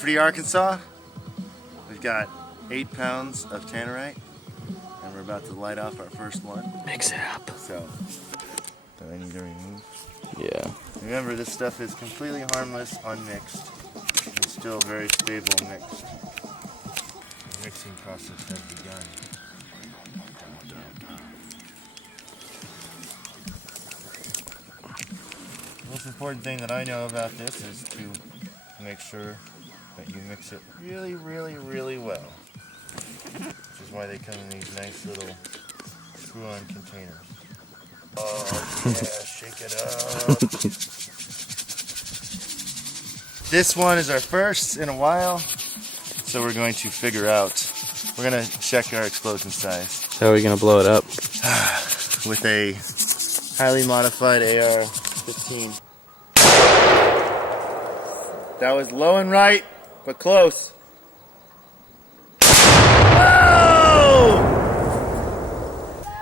Rafferty, Arkansas. We've got 8 pounds of Tannerite, and we're about to light off our first one. Mix it up. So, do I need to remove? Yeah. Remember, this stuff is completely harmless, unmixed, and still very stable mixed. The mixing process has begun. The most important thing that I know about this is to make sure that you mix it really, really, really well. Which is why they come in these nice little screw-on containers. Oh yeah, shake it up. This one is our first in a while, so we're going to figure out, we're going to check our explosion size. How are we going to blow it up? With a highly modified AR-15. That was low and right, but close. Whoa!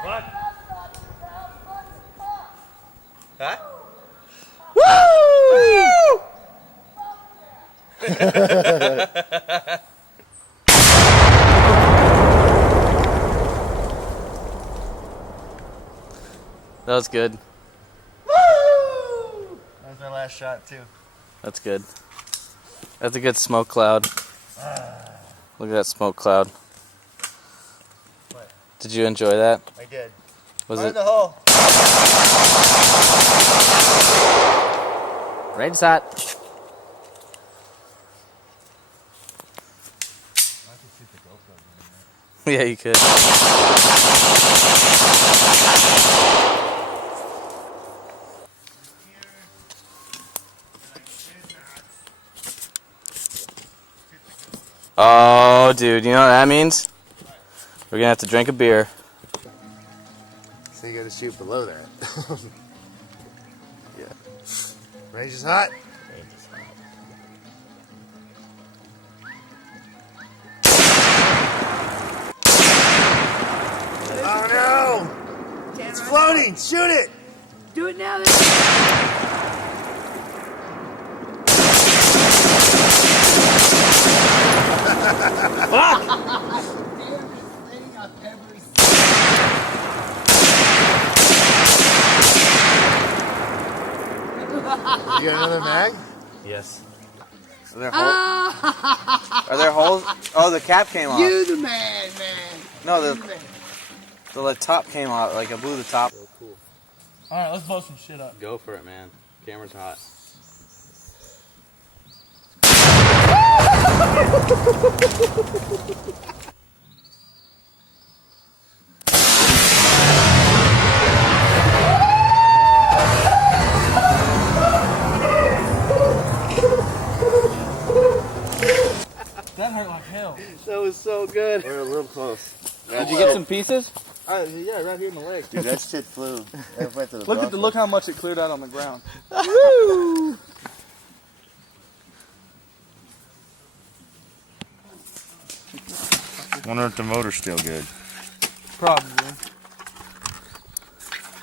What? Huh? Woo! That was good. Woo! That was our last shot too. That's good. That's a good smoke cloud. Look at that smoke cloud. What? Did you enjoy that? I did. Was Find it? the hole. Range's hot. Yeah, you could. Oh, dude, you know what that means? We're gonna have to drink a beer. So you gotta shoot below that. Yeah. Range is hot. Oh no! It's floating! Shoot it! Do it now. You got another mag? Yes. Are there holes? Oh, the cap came off. You the man, man. No, the top came off. Like I blew the top. Oh, cool. All right, let's blow some shit up. Go for it, man. Camera's hot. That hurt like hell. That was so good. We're a little close. Did you get some pieces? Yeah, right here in the leg. Dude, that shit flew. That went to the Look Broncos. how much it cleared out on the ground. Woo! Wonder if the motor's still good. Probably.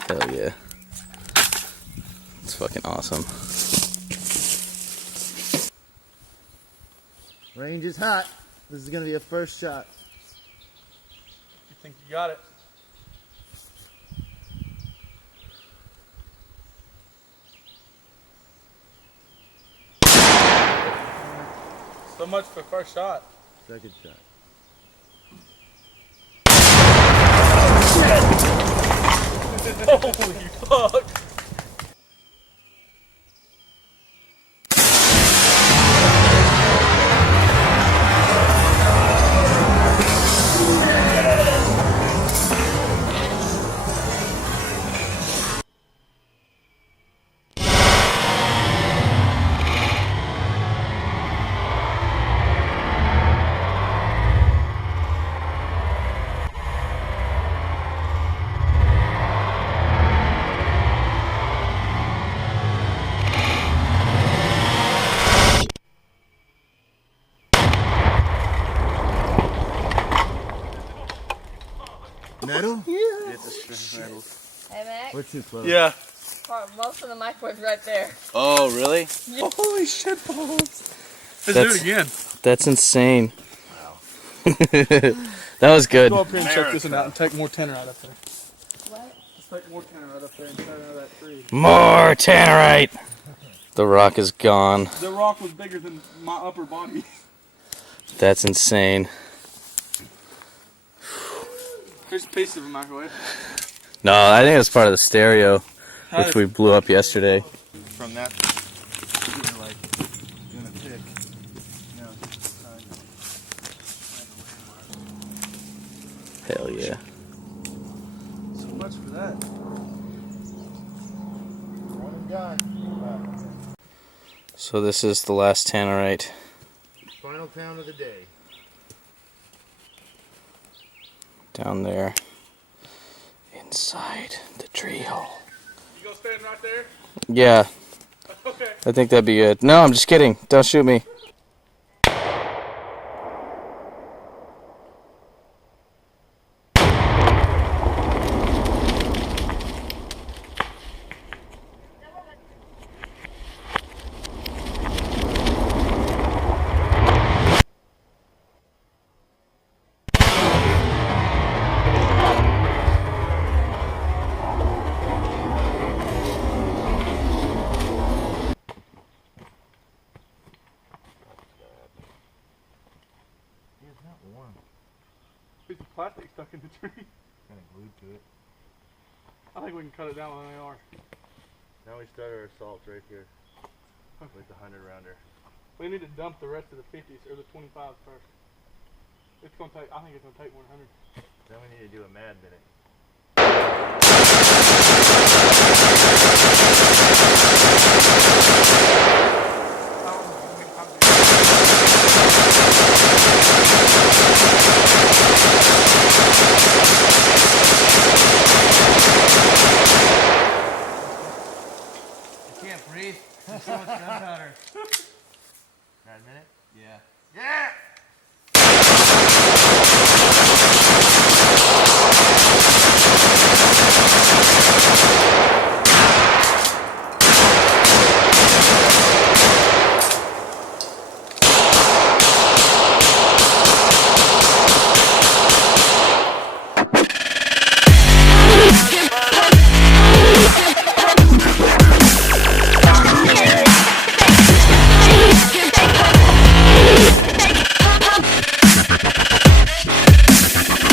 Hell yeah. It's fucking awesome. Range is hot. This is gonna be a first shot. You think you got it? So much for first shot. Second shot. Holy fuck. Metal? Yeah. It's a metal. Hey, Mac. We're too close. Yeah. Most of the microwave's right there. Oh, really? Holy shit balls. Let's do it again. That's insane. That was good. Go up here and check this one out and take more Tannerite up there. What? Let's take more Tannerite up there and cut out of that tree. More Tannerite. The rock is gone. The rock was bigger than my upper body. That's insane. Here's a piece of a microwave. No, I think it's part of the stereo, which we blew up yesterday. From that, you're like gonna pick. No, Hell yeah. So much for that. one and done. So this is the last Tannerite. Final pound of the day. Down there. Inside the tree hole. You gonna stand right there? Yeah, Okay. I think that'd be good. No, I'm just kidding. Don't shoot me. It's not warm. Piece of plastic stuck in the tree. Kind of glued to it. I think we can cut it down with an AR. Now we start our assault right here with the 100 rounder. We need to dump the rest of the 50s or the 25s first. It's gonna take. I think it's gonna take 100. Then we need to do a mad minute.